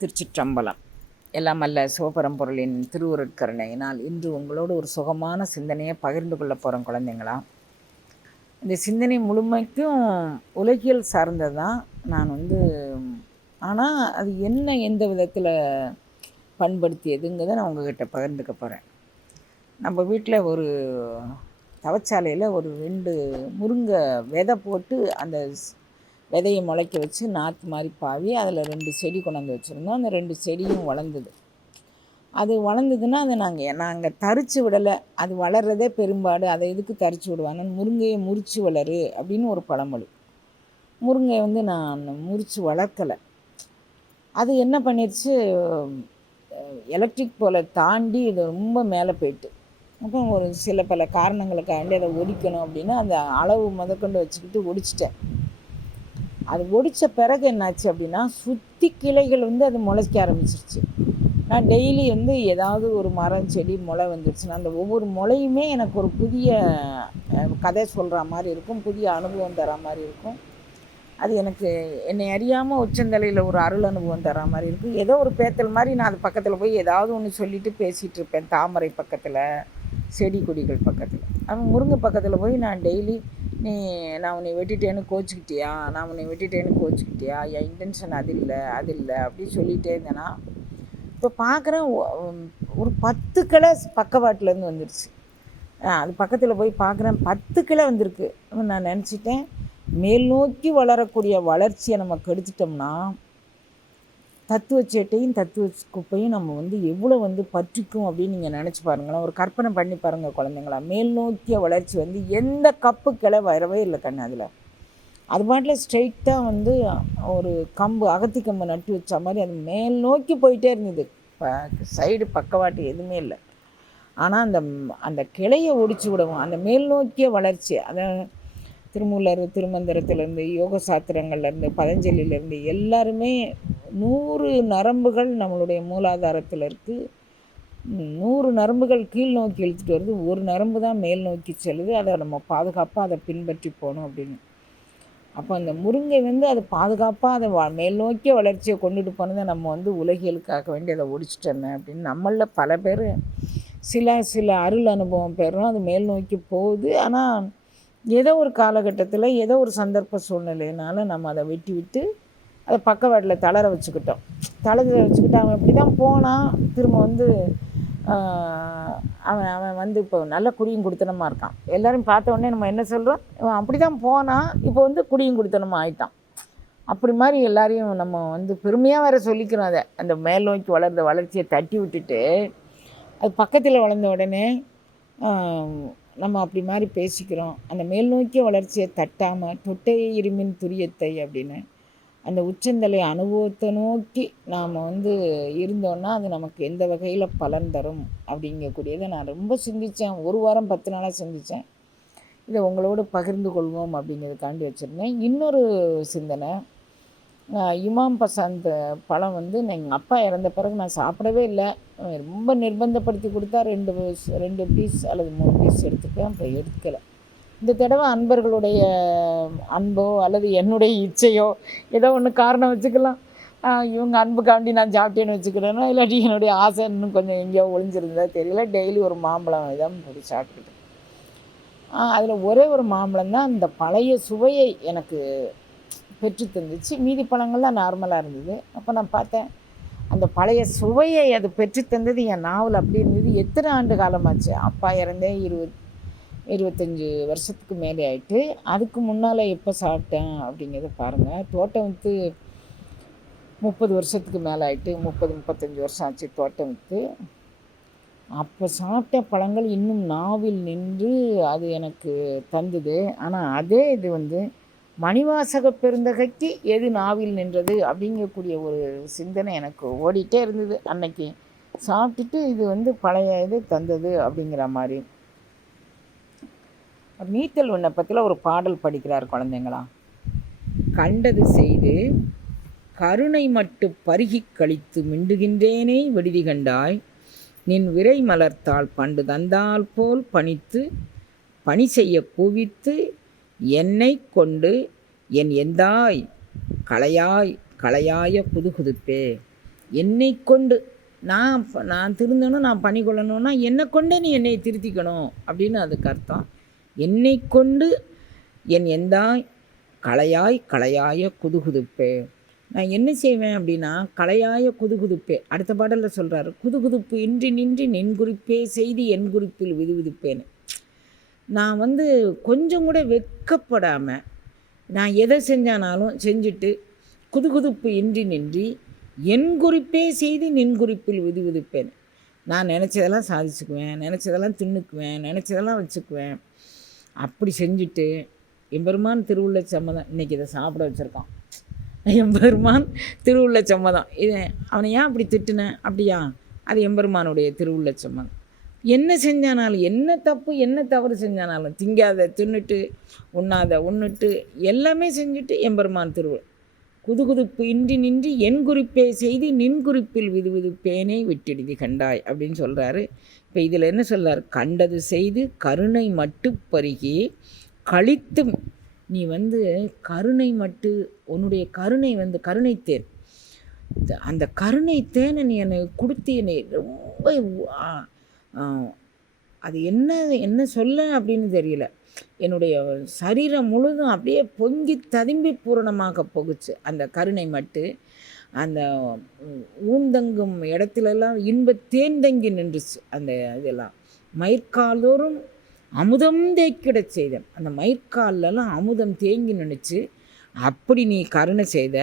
திருச்சிற்றம்பலம். எல்லாம் அல்ல சிவபரம்பொருளின் திருவருட்கருணையினால் இன்று உங்களோடு ஒரு சுகமான சிந்தனையை பகிர்ந்து கொள்ள போகிறோம் குழந்தைங்களா. இந்த சிந்தனை முழுமைக்கும் உலகியல் சார்ந்தது தான். நான் ஆனால் அது என்ன எந்த விதத்தில் பண்படுத்தியதுங்கிறத நான் உங்ககிட்ட பகிர்ந்துக்க போகிறேன். நம்ம வீட்டில் ஒரு தவச்சாலையில் ஒரு 2 முருங்கை விதை போட்டு அந்த விதையை முளைக்க வச்சு நாற்று மாதிரி பாவி அதில் 2 செடி கொண்டாந்து வச்சுருந்தோம். அந்த 2 செடியும் வளர்ந்தது. அது வளர்ந்ததுன்னா அதை நாங்கள் தரித்து விடலை. அது வளர்கிறதே பெரும்பாடு, அதை எதுக்கு தரித்து விடுவாங்க? முருங்கையை முறித்து வளரு அப்படின்னு ஒரு பழமொழி. முருங்கையை நான் முறித்து வளர்க்கலை. அது என்ன பண்ணிடுச்சு, எலக்ட்ரிக் போல தாண்டி இது ரொம்ப மேலே போயிட்டு, அப்போ ஒரு சில பல காரணங்களுக்காண்டி அதை ஒடிக்கணும் அப்படின்னு அந்த அளவு முதற்கொண்டு வச்சுக்கிட்டு ஒடிச்சிட்டேன். அது ஒடித்த பிறகு என்னாச்சு அப்படின்னா, சுற்றி கிளைகள் அது முளைக்க ஆரம்பிச்சிருச்சு. நான் டெய்லி ஏதாவது ஒரு மரம் செடி முளை வந்துடுச்சுன்னா அந்த ஒவ்வொரு முளையுமே எனக்கு ஒரு புதிய கதை சொல்கிற மாதிரி இருக்கும், புதிய அனுபவம் தர மாதிரி இருக்கும். அது எனக்கு என்னை அறியாமல் உச்சந்தலையில் ஒரு அருள் அனுபவம் தர மாதிரி இருக்கும். ஏதோ ஒரு பேத்தல் மாதிரி நான் அது பக்கத்தில் போய் ஏதாவது ஒன்று சொல்லிவிட்டு பேசிகிட்டு இருப்பேன். தாமரை பக்கத்தில், செடி கொடிகள் பக்கத்தில். அவன் முருங்கை பக்கத்தில் போய் நான் டெய்லி நான் உன்னை வெட்டிட்டேன்னு கோச்சிக்கிட்டியா, என் இன்டென்ஷன் அது இல்லை அப்படி சொல்லிகிட்டே இருந்தேன்னா, இப்போ பார்க்குறேன் ஒரு 10 கிளை பக்கவாட்டிலேருந்து வந்துடுச்சு. அது பக்கத்தில் போய் பார்க்குறேன் 10 கிளை வந்திருக்கு. நான் நினச்சிட்டேன், மேல் நோக்கி வளரக்கூடிய வளர்ச்சியை நம்ம கெடுத்துட்டோம்னா தத்துவச்சேட்டையும் தத்துவ குப்பையும் நம்ம எவ்வளோ பற்றிக்கும் அப்படின்னு நீங்கள் நினச்சி பாருங்களேன். ஒரு கற்பனை பண்ணி பாருங்கள் குழந்தைங்களா. மேல் நோக்கிய வளர்ச்சி எந்த கப்பு கிளை வரவே இல்லை கண்ணு. அதில் அது பாட்டில் ஸ்ட்ரெயிட்டாக ஒரு கம்பு, அகத்தி கம்பு நட்டு வச்ச மாதிரி அது மேல் நோக்கி போயிட்டே இருந்தது. சைடு பக்கவாட்டு எதுவுமே இல்லை. ஆனால் அந்த கிளையை ஒடிச்சு விடவும் அந்த மேல் நோக்கிய வளர்ச்சி, அதை திருமூலர் திருமந்திரத்திலேருந்து, யோக சாத்திரங்கள்லேருந்து, பதஞ்சலியிலேருந்து எல்லாருமே 100 நரம்புகள் நம்மளுடைய மூலாதாரத்தில் இருக்குது. 100 நரம்புகள் கீழ் நோக்கி இழுத்துட்டு வருது, ஒரு நரம்பு தான் மேல் நோக்கி செல்லுது. அதை நம்ம பாதுகாப்பாக அதை பின்பற்றி போகணும் அப்படின்னு. அப்போ அந்த முருங்கை அது பாதுகாப்பாக அதை மேல் நோக்கிய வளர்ச்சியை கொண்டுட்டு போனதை நம்ம உலகியலுக்காக வேண்டி அதை ஒடிச்சிட்டோமே அப்படின்னு நம்மளில் பல பேர் சில அருள் அனுபவம் பெறுறோம். அது மேல் நோக்கி போகுது. ஆனால் ஏதோ ஒரு காலகட்டத்தில் ஏதோ ஒரு சந்தர்ப்ப சூழ்நிலையினால நம்ம அதை வெட்டி விட்டு அதை பக்கவாட்டில் தளர வச்சுக்கிட்டோம். அவன் இப்படி தான் போனான். திரும்ப அவன் இப்போ நல்ல குடியும் குடித்தனமாக இருக்கான். எல்லோரும் பார்த்த உடனே நம்ம என்ன சொல்கிறோம், இவன் அப்படி தான் போனான், இப்போ குடியும் குடித்தனமாக ஆயிட்டான். அப்படி மாதிரி எல்லாரையும் நம்ம பெருமையாக வேறு சொல்லிக்கிறோம். அதை அந்த மேல் நோக்கி வளர்ந்த வளர்ச்சியை தட்டி விட்டுட்டு அது பக்கத்தில் வளர்ந்த உடனே நம்ம அப்படி மாதிரி பேசிக்கிறோம். அந்த மேல் நோக்கிய வளர்ச்சியை தட்டாமல் தொட்டை இருமின் துரியத்தை அப்படின்னு அந்த உச்சந்தலை அனுபவத்தை நோக்கி நாம் இருந்தோன்னா அது நமக்கு எந்த வகையில் பலன் தரும் அப்படிங்கக்கூடியதை நான் ரொம்ப சிந்தித்தேன். 1 வாரம் 10 நாளாக சிந்தித்தேன். இதை உங்களோடு பகிர்ந்து கொள்வோம் அப்படிங்கிறதுக்காண்டி வச்சுருந்தேன். இன்னொரு சிந்தனை, இமாம் பசந்த் பழம் எங்கள் அப்பா இறந்த பிறகு நான் சாப்பிடவே இல்லை. ரொம்ப நிர்பந்தப்படுத்தி கொடுத்தா 2 பீஸ் அல்லது 3 பீஸ் எடுத்துக்கேன். அப்போ எடுக்கலை. இந்த தடவை அன்பர்களுடைய அன்போ அல்லது என்னுடைய இச்சையோ ஏதோ ஒன்று காரணம் வச்சுக்கலாம். இவங்க அன்புக்காண்டி நான் சாப்பிட்டேன்னு வச்சுக்கிறேன்னா, இல்லாட்டி என்னுடைய ஆசை இன்னும் கொஞ்சம் எங்கேயோ ஒளிஞ்சிருந்ததா தெரியல. டெய்லி ஒரு மாம்பழம் இதான் போய் சாப்பிட்டுக்கிட்டேன். அதில் ஒரே ஒரு மாம்பழம் தான் அந்த பழைய சுவையை எனக்கு பெற்று தந்துச்சு. மீதி பழங்கள்லாம் நார்மலாக இருந்தது. அப்போ நான் பார்த்தேன், அந்த பழைய சுவையை அது பெற்று தந்தது என் நாவல் அப்படி இருந்தது. எத்தனை ஆண்டு காலமாச்சு, அப்பா இறந்தே 25 வருஷத்துக்கு மேலே ஆகிட்டு. அதுக்கு முன்னால் எப்போ சாப்பிட்டேன் அப்படிங்கிறத பாருங்கள். தோட்டம் 30 வருஷத்துக்கு மேலே ஆகிட்டு, 30-35 வருஷம் ஆச்சு தோட்டம். அப்போ சாப்பிட்ட பழங்கள் இன்னும் நாவில் நின்று அது எனக்கு தந்தது. ஆனால் அதே இது மணிவாசக பெருந்தகைக்கு எது நாவில் நின்றது அப்படிங்கக்கூடிய ஒரு சிந்தனை எனக்கு ஓடிட்டே இருந்தது. அன்னைக்கு சாப்பிட்டுட்டு இது பழைய இது தந்தது அப்படிங்கிற மாதிரி. நீத்தல் விண்ணப்பத்தில் ஒரு பாடல் படிக்கிறார் குழந்தைங்களா. கண்டது செய்து கருணை மட்டு பருகி கழித்து மிண்டுகின்றேனே விடுதி கண்டாய், நின் விரை மலர்த்தால் பண்டு தந்தால் போல் பணித்து பணி செய்ய கூவித்து என்னை கொண்டு என் எந்தாய் களையாய புதுகுதுப்பே. என்னை கொண்டு நான் திருந்தணும், நான் பண்ணிக்கொள்ளணும்னா என்னை கொண்டே நீ என்னை திருத்திக்கணும் அப்படின்னு அதுக்கு அர்த்தம். என்னை கொண்டு என் எந்தாய் களையாய் களையாய குதுகுதுப்பே. நான் என்ன செய்வேன் அப்படின்னா, களையாய குதுகுதுப்பே. அடுத்த பாடலில் சொல்கிறாரு, குதுகுதுப்பு இன்றி நின்றி நின் குறிப்பே செய்தி என் குறிப்பில் விதுவிதுப்பேன்னு. நான் கொஞ்சம் கூட வெட்கப்படாமல் நான் எதை செஞ்சானாலும் செஞ்சுட்டு குதுகுதுப்பு இன்றி நின்றி என் குறிப்பே செய்து நின் குறிப்பில் விதுவிதுப்பேன். நான் நினச்சதெல்லாம் சாதிச்சுக்குவேன், நினச்சதெல்லாம் தின்னுக்குவேன், நினச்சதெல்லாம் வச்சுக்குவேன். அப்படி செஞ்சுட்டு எம்பெருமான் திருவுள்ள சம்மதம் இன்றைக்கி இதை சாப்பிட வச்சுருக்கான். எம்பெருமான் திருவுள்ள சம்மதம். இது அவனை ஏன் அப்படி திட்டுனேன் அப்படியா, அது எம்பெருமானுடைய திருவுள்ள சம்மதம். என்ன செஞ்சானாலும், என்ன தப்பு என்ன தவறு செஞ்சானாலும், திங்காத தின்னுட்டு, உண்ணாத உண்ணுட்டு, எல்லாமே செஞ்சுட்டு எம்பெருமான் திருவுள் குதுகுதுப்பு இன்றி நின்றி என் குறிப்பே செய்து நின் குறிப்பில் விதுவிதுப்பேனே விட்டெடுதி கண்டாய் அப்படின்னு சொல்கிறாரு. இப்போ இதில் என்ன சொல்கிறார், கண்டது செய்து கருணை மட்டு பருகி கழித்து. நீ கருணை மட்டு, உன்னுடைய கருணை கருணைத்தேன், அந்த கருணைத்தேனை நீ என்னை கொடுத்து என்னை ரொம்ப அது என்ன சொல்ல அப்படின்னு தெரியல. என்னுடைய சரீரம் முழுதும் அப்படியே பொங்கி ததும்பி பூரணமாக போகுச்சு அந்த கருணை மட்டு. அந்த ஊந்தங்கும் இடத்துலலாம் இன்ப தேர்ந்தங்கி நின்றுச்சு. அந்த இதெல்லாம் மயிர்காலோறும் அமுதம் தேக்கிடச் செய்தேன். அந்த மயிர்காலெல்லாம் அமுதம் தேங்கி நின்றுச்சு. அப்படி நீ கருணை செய்த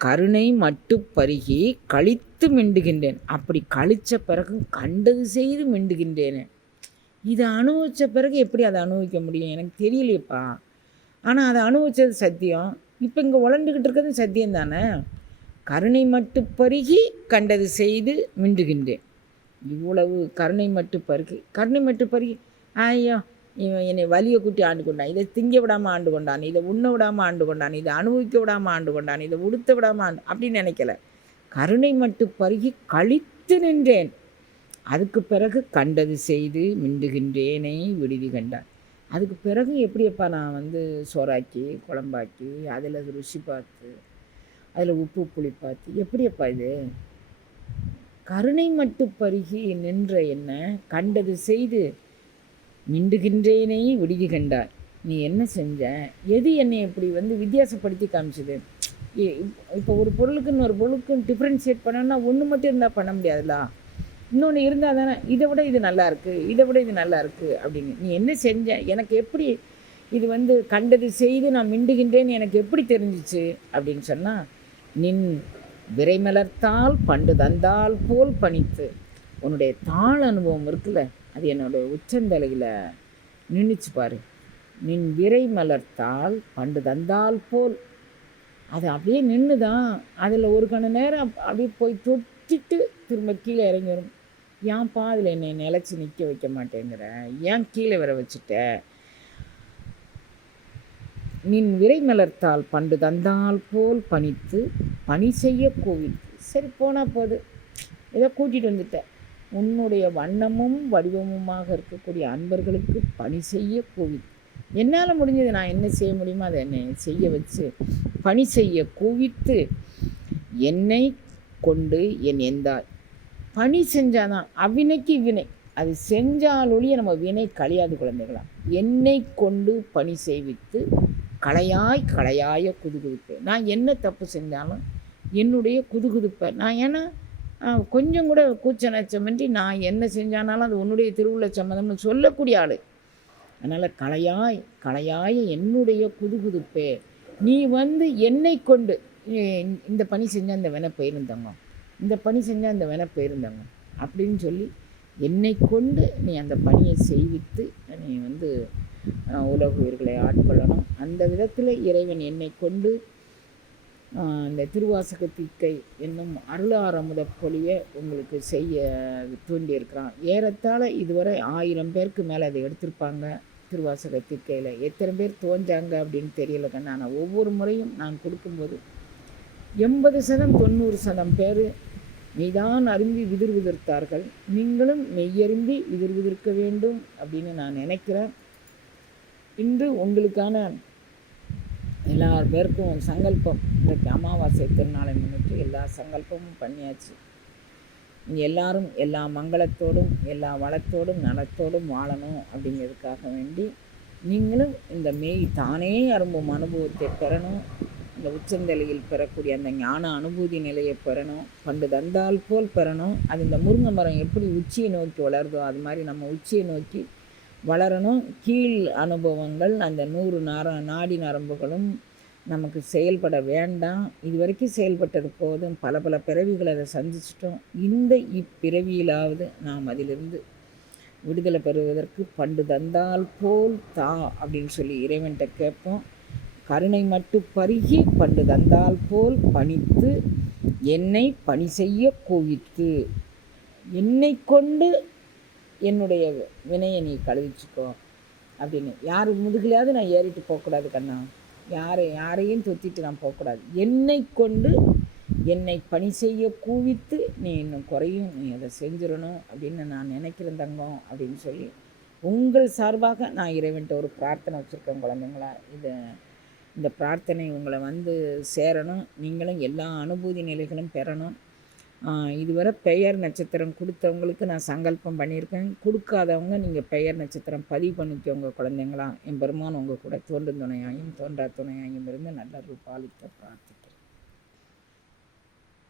கருணை மட்டு பருகி கழித்து மிண்டுகின்றேன். அப்படி கழித்த பிறகு கண்டது செய்து மிண்டுகின்றேனே. இதை அனுபவித்த பிறகு எப்படி அதை அனுபவிக்க முடியும் எனக்கு தெரியலையப்பா. ஆனால் அதை அனுபவித்தது சத்தியம். இப்போ இங்கே உழண்டுக்கிட்டு இருக்கிறது சத்தியம் தானே. கருணை மட்டு பருகி கண்டது செய்து மிண்டுகின்றேன். இவ்வளவு கருணை மட்டு பருகி ஐயோ இவன் என்னை வலியை கூட்டி ஆண்டு கொண்டான், இதை திங்க விடாமல் ஆண்டு கொண்டான், இதை உண்ண விடாமல் ஆண்டு கொண்டான், இதை அனுபவிக்க விடாமல் ஆண்டு கொண்டான், இதை உடுத்த விடாமல் அப்படின்னு நினைக்கல. கருணை மட்டு பருகி கழித்து நின்றேன். அதுக்கு பிறகு கண்டது செய்து மிண்டுகின்றேனை விடுதி கண்டார். அதுக்கு பிறகு எப்படியப்பா நான் சோறாக்கி குழம்பாக்கி அதில் ருசி பார்த்து அதில் உப்பு புளி பார்த்து எப்படியப்பா இது. கருணை மட்டு பருகி நின்ற என்ன கண்டது செய்து மிண்டுகின்றேனை விடுதி கண்டார். நீ என்ன செஞ்ச, எது என்னை இப்படி வித்தியாசப்படுத்தி காமிச்சது. இப்போ ஒரு பொருளுக்கு இன்னொரு பொருளுக்கும் டிஃப்ரென்ஷியேட் பண்ணோன்னா ஒன்று மட்டும் இருந்தால் பண்ண முடியாதுல்ல, இன்னொன்று இருந்தால் தானே இதை விட இது நல்லா இருக்குது, இதை விட இது நல்லா இருக்குது அப்படின்னு. நீ என்ன செஞ்ச, எனக்கு எப்படி இது கண்டது செய்து நான் மிண்டுகின்றேன்னு எனக்கு எப்படி தெரிஞ்சிச்சு அப்படின்னு சொன்னால், நின் விரைமலர்த்தால் பண்டு தந்தால் போல் பணித்து. உன்னுடைய தாழ் அனுபவம் இருக்குல்ல, அது என்னுடைய உச்சந்தலையில் நின்றுச்சு பாரு. நின் விரை மலர்த்தால் பண்டு தந்தால் போல், அது அப்படியே நின்று தான் அதில் ஒரு கண நேரம் அப்படியே போய் தொட்டிட்டு திரும்ப கீழே இறங்கி வரும். ஏன்ப்பா அதில் என்னை நிலச்சி நிற்க வைக்க மாட்டேங்கிற, ஏன் கீழே வர வச்சுட்ட. நின் விரை மலர்த்தால் பண்டு தந்தால் போல் பணித்து பணி செய்ய கோவித்து. சரி போனால் போது, ஏதோ கூட்டிகிட்டு வந்துட்டேன். உன்னுடைய வண்ணமும் வடிவமுமாக இருக்கக்கூடிய அன்பர்களுக்கு பணி செய்ய கோவித்து. என்னால் முடிஞ்சது நான் என்ன செய்ய முடியுமோ அதை என்னை செய்ய வச்சு பணி செய்ய கோவித்து என்னை கொண்டு என் எந்தாய். பணி செஞ்சாதான் அவ்வினைக்கு வினை, அது செஞ்சாலொழிய நம்ம வினை கழியாது குழந்தைகளாம். என்னை கொண்டு பணி செய்வித்து களையாய் களையாய குதுகுதுப்பை. நான் என்ன தப்பு செஞ்சாலும் என்னுடைய குதுகுதுப்பை நான், ஏன்னா கொஞ்சம் கூட கூச்ச நச்சமின்றி நான் என்ன செஞ்சானாலும் அது உன்னுடைய திருவுள்ள சம்மதம்னு சொல்லக்கூடிய ஆள். அதனால் களையாய் களையாய என்னுடைய குதுகுதுப்பே. நீ என்னை கொண்டு இந்த பணி செஞ்சால் இந்த வினை போயிருந்தாங்க, இந்த பணி செஞ்சால் இந்த வினை போயிருந்தாங்க அப்படின்னு சொல்லி என்னை கொண்டு நீ அந்த பணியை செய்வித்து நீ உலக உயிர்களை ஆட்கொள்ளணும். அந்த விதத்தில் இறைவன் என்னை கொண்டு இந்த திருவாசக தீக்கை என்னும் அருளாரமுத பொழிய உங்களுக்கு செய்ய தூண்டியிருக்கிறான். ஏறத்தாழ இதுவரை 1000 பேருக்கு மேலே அதை எடுத்திருப்பாங்க. திருவாசக தீக்கையில் எத்தனை பேர் தோன்றாங்க அப்படின்னு தெரியல கண்ணா. ஆனால் ஒவ்வொரு முறையும் நான் கொடுக்கும்போது 80% 90% பேர் மெய்தான் அரும்பி விதிர் விதிர்த்தார்கள். நீங்களும் மெய்யரும்பி விதிர் விதிர்க்க வேண்டும் அப்படின்னு நான் நினைக்கிறேன். இன்று உங்களுக்கான எல்லார் பேருக்கும் சங்கல்பம். இன்றைக்கு அமாவாசை திருநாளை முன்னிட்டு எல்லா சங்கல்பமும் பண்ணியாச்சு. நீங்கள் எல்லாரும் எல்லா மங்களத்தோடும் எல்லா வளத்தோடும் நலத்தோடும் வாழணும் அப்படிங்கிறதுக்காக வேண்டி நீங்களும் இந்த மெய் தானே அரும்பும் அனுபவத்தை பெறணும். இந்த உச்சந்தலையில் பெறக்கூடிய அந்த ஞான அனுபூதி நிலையை பெறணும். பண்டு தந்தால் போல் பெறணும். அது இந்த முருங்கை மரம் எப்படி உச்சியை நோக்கி வளருதோ அது மாதிரி நம்ம உச்சியை நோக்கி வளரணும். கீழ் அனுபவங்கள் அந்த 100 நாடி நரம்புகளும் நமக்கு செயல்பட வேண்டாம். இது வரைக்கும் செயல்பட்டது போதும். பல பல பிறவிகளை அதை சந்திச்சிட்டோம். இந்த இப்பிறவியிலாவது நாம் அதிலிருந்து விடுதலை பெறுவதற்கு பண்டு தந்தால் போல் தா அப்படின்னு சொல்லி இறைவன்கிட்ட கேட்போம். கருணை மட்டு பருகி பண்டு தந்தால் போல் பணித்து என்னை பணி செய்ய கூவித்து என்னை கொண்டு என்னுடைய வினையை நீ கழுவிச்சிக்கோ அப்படின்னு. யார் முதுகிலையாவது நான் ஏறிட்டு போகக்கூடாது கண்ணா. யாரையும் தொத்திட்டு நான் போகக்கூடாது. என்னை கொண்டு என்னை பணி செய்ய கூவித்து நீ இன்னும் குறையும் நீ அதை செஞ்சிடணும் அப்படின்னு நான் நினைக்கிறேன் தங்கம் அப்படின்னு சொல்லி உங்கள் சார்பாக நான் இறைவன்ட்ட ஒரு பிரார்த்தனை வச்சுருக்கேன் குழந்தைங்களா. இந்த பிரார்த்தனை உங்களை சேரணும். நீங்களும் எல்லா அனுபூதி நிலைகளும் பெறணும். இதுவரை பெயர் நட்சத்திரம் கொடுத்தவங்களுக்கு நான் சங்கல்பம் பண்ணியிருக்கேன். கொடுக்காதவங்க நீங்கள் பெயர் நட்சத்திரம் பதிவு பண்ணிக்கோங்க குழந்தைங்களா. என் பெருமான் உங்கள் கூட தோன்றும் துணையாயும் தோன்றா துணையாயும் இருந்து நல்ல பாலிக்க பிரார்த்தனை.